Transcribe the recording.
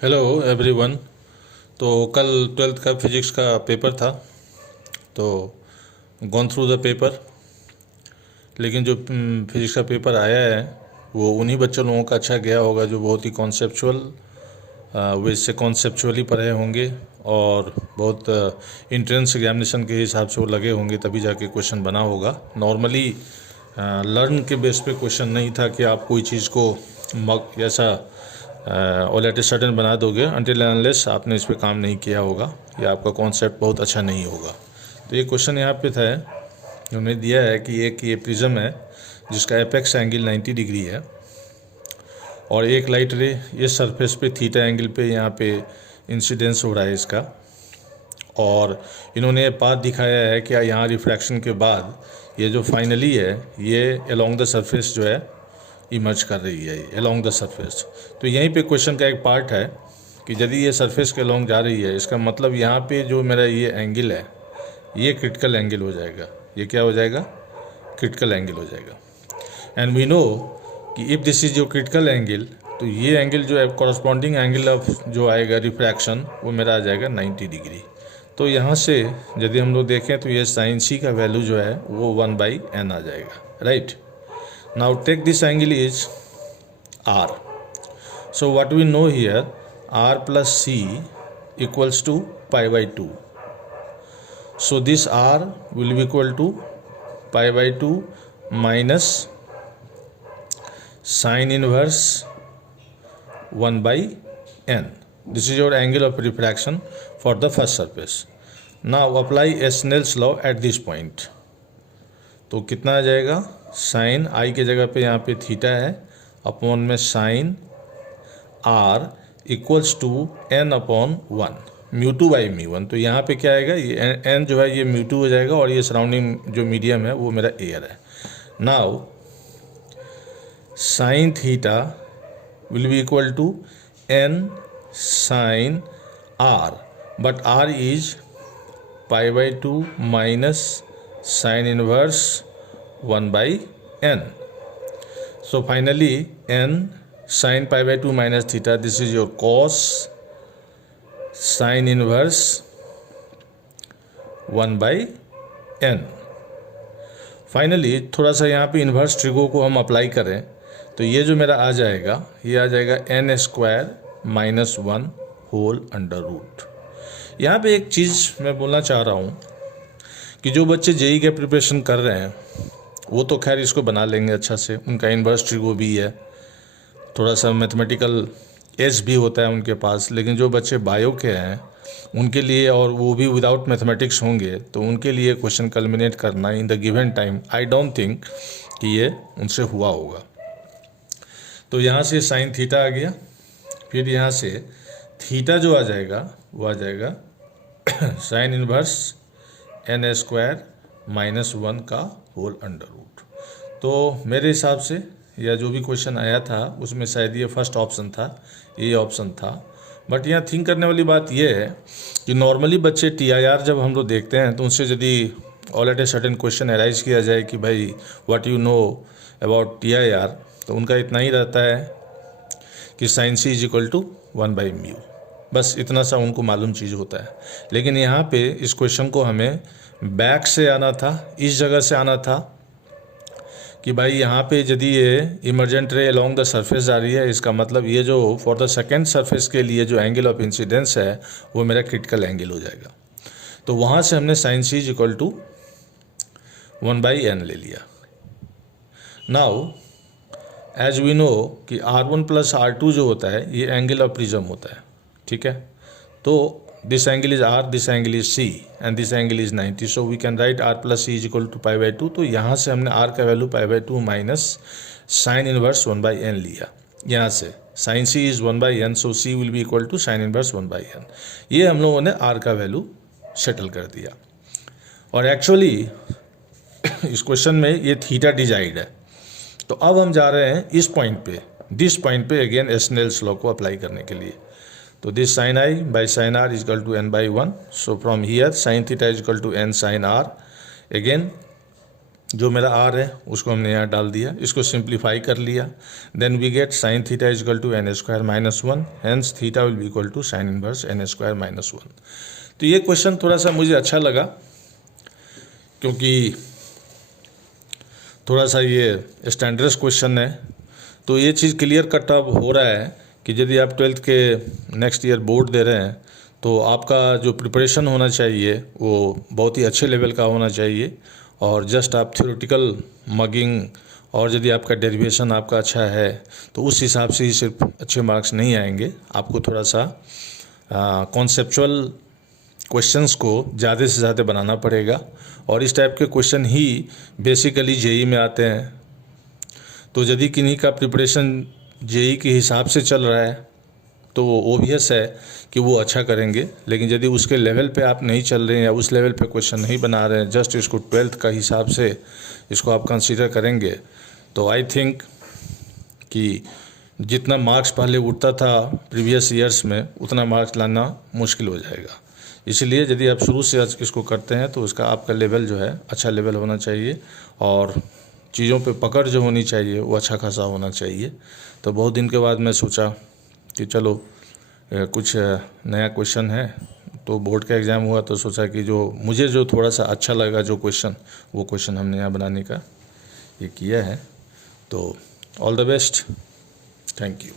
Hello everyone. तो कल twelfth का फिजिक्स का पेपर था, तो गॉन थ्रू द पेपर। लेकिन जो फिजिक्स का पेपर आया है वो उन्हीं बच्चों लोगों का अच्छा गया होगा जो बहुत ही कॉन्सेप्चुअल वे इससे कॉन्सेप्चुअली पढ़े होंगे और बहुत इंट्रेंस एग्जामिनेशन के हिसाब से वो लगे होंगे, तभी जाके क्वेश्चन बना होगा। नॉर्मली लर्न के बेस पे क्वेश्चन नहीं था कि आप कोई चीज़ को मग ऐसा और लेट सडन बना दोगे अनटिल अनलेस आपने इस पर काम नहीं किया होगा या आपका कॉन्सेप्ट बहुत अच्छा नहीं होगा। तो ये क्वेश्चन यहाँ पे था, उन्होंने दिया है कि एक ये प्रिज्म है जिसका एपेक्स एंगल 90 डिग्री है और एक लाइट रे इस सरफेस पे थीटा एंगल पे यहाँ पे इंसिडेंस हो रहा है इसका, और इन्होंने पाथ दिखाया है कि यहाँ रिफ्रैक्शन के बाद ये जो फाइनली है ये अलोंग द सरफेस जो है इमर्ज कर रही है अलोंग द सरफेस। तो यहीं पे क्वेश्चन का एक पार्ट है कि यदि ये सरफेस के अलोंग जा रही है, इसका मतलब यहाँ पे जो मेरा ये एंगल है ये क्रिटिकल एंगल हो जाएगा। ये क्या हो जाएगा? क्रिटिकल एंगल हो जाएगा। एंड वी नो कि if this is your critical angle, तो ये एंगल जो है कॉरस्पॉन्डिंग एंगल ऑफ जो आएगा रिफ्रैक्शन वो मेरा आ जाएगा 90 डिग्री। तो यहाँ से यदि हम लोग देखें तो ये साइन सी का वैल्यू जो है वो 1/n आ जाएगा, right. Now take this angle is r. So what we know here, r plus c equals to pi/2. So this r will be equal to pi/2 minus sine inverse 1/n. This is your angle of refraction for the first surface. Now apply Snell's law at this point. तो कितना आ जाएगा? Sign आई के जगह पे यहाँ पे theta है upon में sine r equals to n upon 1 μ2/μ1। तो यहाँ पे क्या आएगा? ये एन जो है ये μ2 हो जाएगा और ये सराउंडिंग जो मीडियम है वो मेरा एयर है। Now sine theta will be equal to n sine r, but r is pi/2 minus sin inverse 1/n. So finally n sin pi/2 minus theta, this is your cos sin inverse 1/n. Finally थोड़ा सा यहाँ पे inverse trigo को हम apply करें तो ये जो मेरा आ जाएगा ये आ जाएगा n² - 1 होल अंडर रूट। यहाँ पे एक चीज़ मैं बोलना चाह रहा हूँ कि जो बच्चे जेई के प्रिपरेशन कर रहे हैं वो तो खैर इसको बना लेंगे अच्छा से, उनका इन्वर्स ट्रिगो भी है, थोड़ा सा मैथमेटिकल एज भी होता है उनके पास। लेकिन जो बच्चे बायो के हैं उनके लिए, और वो भी विदाउट मैथमेटिक्स होंगे, तो उनके लिए क्वेश्चन कल्मिनेट करना in the given time I don't think कि ये उनसे हुआ होगा। तो यहाँ से साइन थीटा आ गया, फिर यहाँ से थीटा जो आ जाएगा वो आ जाएगा साइन इन्वर्स n² - 1 का होल अंडर रूट। तो मेरे हिसाब से या जो भी क्वेश्चन आया था उसमें शायद ये फर्स्ट ऑप्शन था, ये ऑप्शन था। बट यहाँ थिंक करने वाली बात ये है कि नॉर्मली बच्चे TIR जब हम लोग देखते हैं तो उनसे यदि all at a certain question arise किया जाए कि भाई what you know about TIR, तो उनका इतना ही रहता है कि sine C is equal to 1/μ, बस इतना सा उनको मालूम चीज़ होता है। लेकिन यहाँ पे इस क्वेश्चन को हमें बैक से आना था, इस जगह से आना था कि भाई यहाँ पे यदि ये इमर्जेंट रे अलोंग द सरफेस जा रही है, इसका मतलब ये जो फॉर द सेकेंड सरफेस के लिए जो एंगल ऑफ इंसिडेंस है वो मेरा क्रिटिकल एंगल हो जाएगा। तो वहाँ से हमने sine C is equal to 1/n ले लिया। नाउ एज वी नो कि R1 + R2 जो होता है ये एंगल ऑफ प्रिज्म होता है, ठीक है। तो this angle is r, this angle is c and this angle is 90, so we can write r plus c is equal to pi/2। तो यहाँ से हमने r का value pi/2 minus sign inverse 1/n लिया। यहाँ से साइन c is 1/n, so c will be equal to sine inverse 1/n। ये हम लोगों ने r का वैल्यू सेटल कर दिया। और एक्चुअली इस क्वेश्चन में ये थीटा डिजाइड है, तो अब हम जा रहे हैं इस पॉइंट पे, दिस पॉइंट पे अगेन स्नेल्स लॉ को अप्लाई करने के लिए। तो this sin I by sin r is equal to n/1. So from here sin theta is equal to n sin r. Again जो मेरा आर है उसको हमने यहाँ डाल दिया, इसको सिंप्लीफाई कर लिया। Then we get sine theta is equal to n square minus one, hence theta will be equal to sine inverse n square minus one. तो ये क्वेश्चन थोड़ा सा मुझे अच्छा लगा, क्योंकि थोड़ा सा ये स्टैंडर्ड क्वेश्चन है। तो ये चीज़ क्लियर कट अब हो रहा है कि यदि आप 12th के नेक्स्ट ईयर बोर्ड दे रहे हैं तो आपका जो प्रिपरेशन होना चाहिए वो बहुत ही अच्छे लेवल का होना चाहिए, और जस्ट आप थ्योरेटिकल मगिंग और यदि आपका डेरिवेशन आपका अच्छा है तो उस हिसाब से ही सिर्फ अच्छे मार्क्स नहीं आएंगे। आपको थोड़ा सा कॉन्सेप्चुअल क्वेश्चंस को ज़्यादा से ज़्यादा बनाना पड़ेगा, और इस टाइप के क्वेश्चन ही बेसिकली जेई में आते हैं। तो यदि किन्हीं का प्रिपरेशन जेई के हिसाब से चल रहा है तो ओबियस है कि वो अच्छा करेंगे, लेकिन यदि उसके लेवल पे आप नहीं चल रहे हैं या उस लेवल पे क्वेश्चन नहीं बना रहे हैं, जस्ट इसको 12th का हिसाब से इसको आप कंसीडर करेंगे, तो आई थिंक कि जितना मार्क्स पहले उठता था प्रीवियस ईयर्स में उतना मार्क्स लाना मुश्किल हो जाएगा। इसलिए यदि आप शुरू से इसको करते हैं तो उसका आपका लेवल जो है अच्छा लेवल होना चाहिए, और चीज़ों पे पकड़ जो होनी चाहिए वो अच्छा खासा होना चाहिए। तो बहुत दिन के बाद मैं सोचा कि चलो कुछ नया क्वेश्चन है, तो बोर्ड का एग्ज़ाम हुआ तो सोचा कि जो मुझे जो थोड़ा सा अच्छा लगा जो क्वेश्चन, वो क्वेश्चन हमने यहाँ बनाने का ये किया है। तो all the best, thank you.